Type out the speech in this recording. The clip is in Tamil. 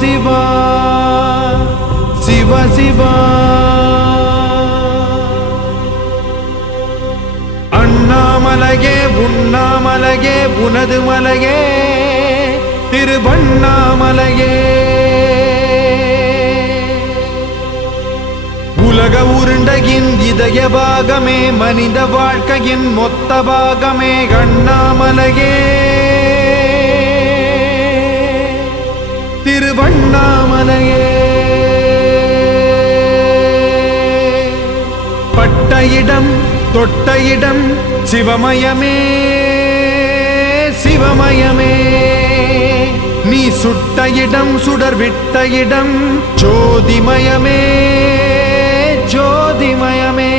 சிவா சிவ சிவா. அண்ணாமலையே உண்ணாமலையே உனது மலையே திருவண்ணாமலையே. உலக உருண்டையின் இதய பாகமே மனித வாழ்க்கையின் மொத்த பாகமே அண்ணாமலையே திருவண்ணாமலையே. பட்ட இடம் தொட்ட இடம் சிவமயமே சிவமயமே. நீ சுட்ட இடம் சுடர் விட்ட இடம் ஜோதிமயமே ஜோதிமயமே.